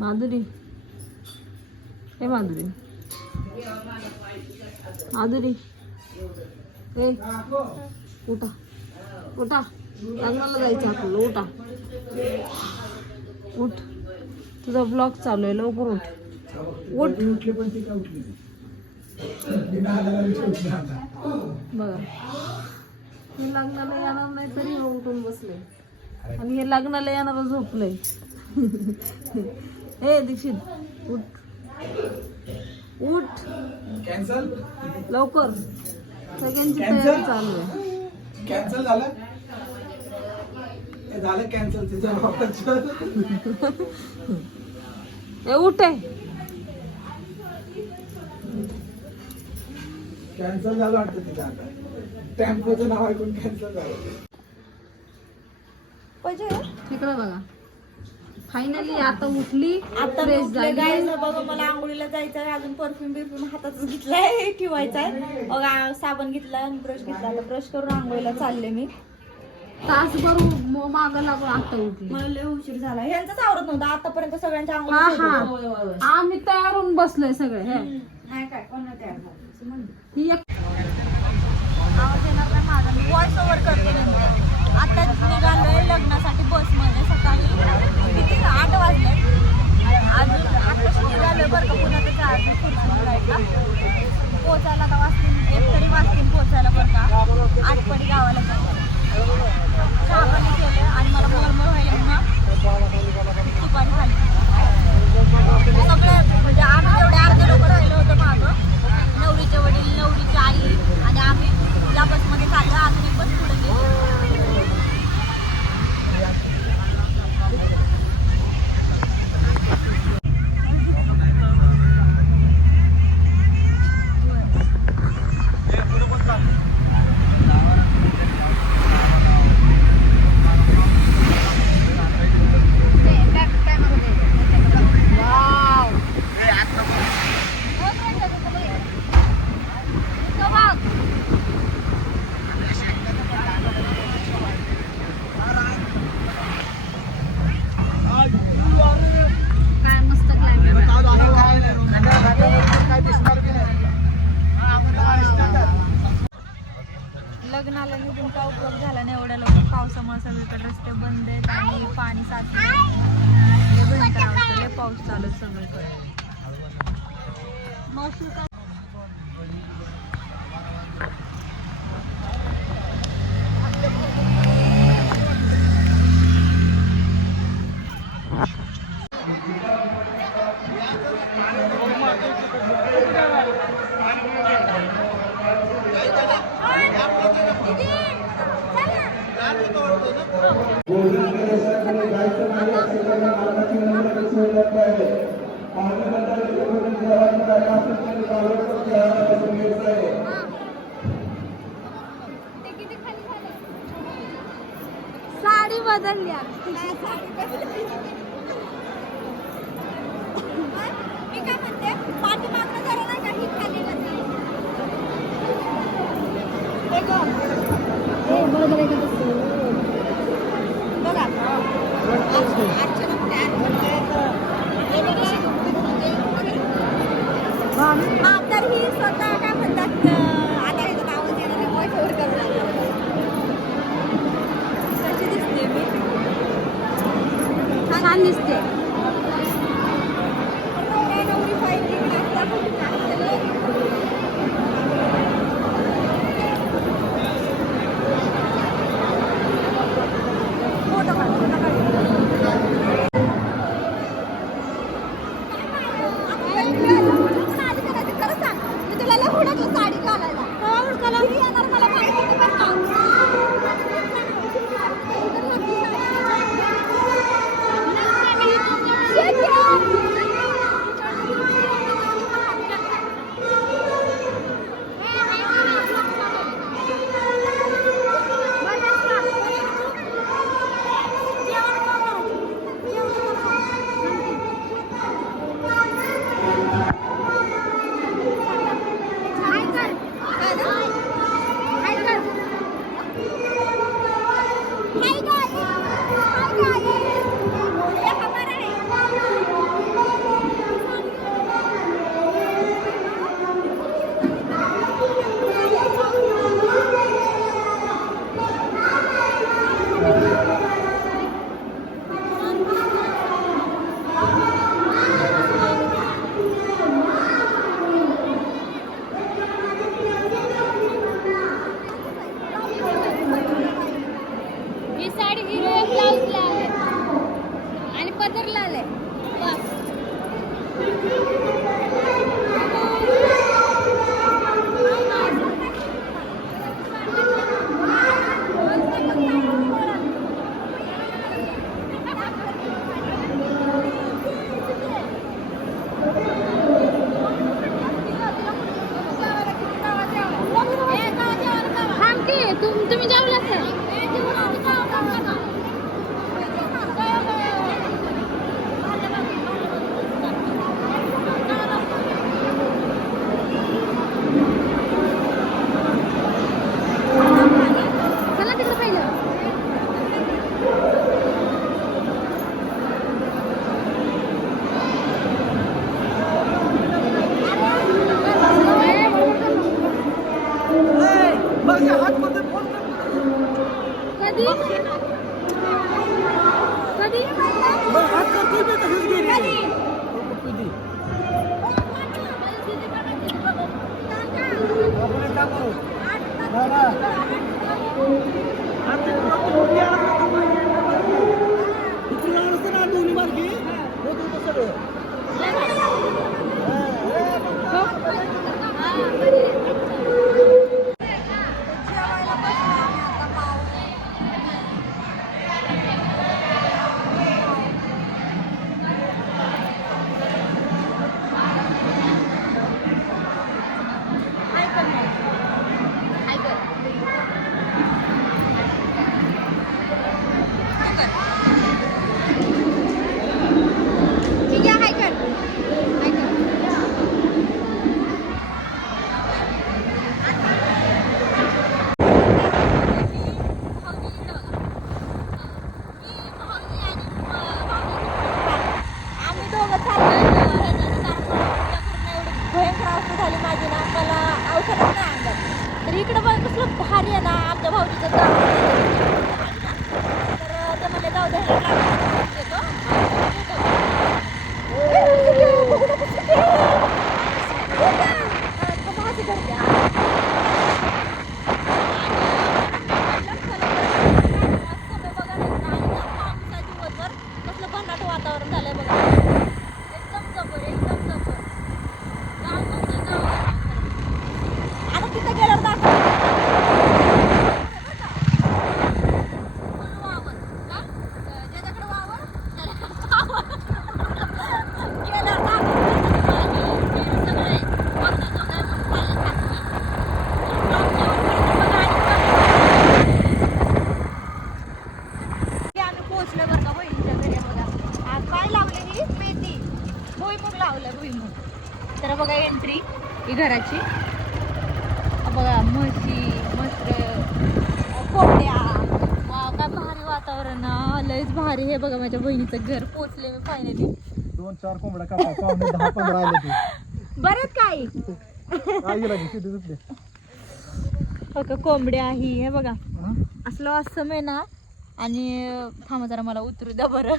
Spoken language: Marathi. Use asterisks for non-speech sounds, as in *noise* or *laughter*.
माधुरी. हे माधुरी. माधुरी. ए उठा. उठा. लग्नाला जायचं आपल्याला उठा. उठ. तुझा ब्लॉग चालू आहे लवकर उठ. उठ. बघा. हे लग्नाला येणार नाही तरी उठून बसले. आणि हे लग्नाला येणार झोपलंय. हे दीक्षित उठ. उठ. कॅन्सल लवकर. सगळ्यांची? तयारी चालू आहे. कॅन्सल झालं? हे झालं कॅन्सल तिचं *laughs* ए उठ आहे कॅन्सल झालं वाटतं तिचं आता. टेम्पोचं नाव ऐकून कॅन्सल झालं. तिकडे बघा. फायनली आता उठली. आता फ्रेश झाली. बघा मला आंघोळीला जायचं आहे. अजून परफ्यूम बिरफ्यूम हातातच घेतलाय. ठेवायचा आहे. बघा साबण घेतला आणि ब्रश घेतला. आता ब्रश करून आंघोळीला चालले मी. तासभर माग लागून आता उठली. मला लय उशीर झाला. ह्यांचाच आवरत नव्हता. आतापर्यंत सगळ्यांच्या आंघोळी आम्ही तयार होऊन बसलोय सगळे हे. नाही काय कोण नाही तयार झालं. ही एक म्हणून खाली सगळे म्हणजे आम्ही जेवढे अर्धे लोक राहिलो होतो मागं नवरीचे वडील नवरीची आई आणि आम्ही या बसमध्ये चाललो अजून एक बस पुढे काय मस्त क्लायमेट लग्नाला निघून काय उपयोग झाला नाही एवढ्या लोक पावसामुळे सगळीकडे रस्ते बंद आहेत आणि पाणी साचलं लय भयंकर अवस्था, लय पाऊस चालू आहे सगळीकडे मावशी काय साडी बदलली मी काय म्हणते पाठीमागनं जरा नाही का ही खाली नसेल. हे? बघा आज- आजच्या नंतर हे बघा. हा, तर ही Anladım. खरंच नाही आणलं तर इकडं बघ कसलं भारी आहे ना आमच्या भाऊजीचं तर ते म्हणले जाऊ द्या तर बघा एंट्री ही घराची. बघा म्हशी मस्त कोंबड्या. काय भारी वातावरण लयच भारी हे बघा माझ्या बहिणीचं घर पोचले मी फायनली दोन चार कोंबड्या कापा. पंधरा आले ते. बरंच काही. बघा कोंबड्या ही हे बघा? असलं असं आहे ना. आणि थांबा जरा मला उतरू द्या बरं.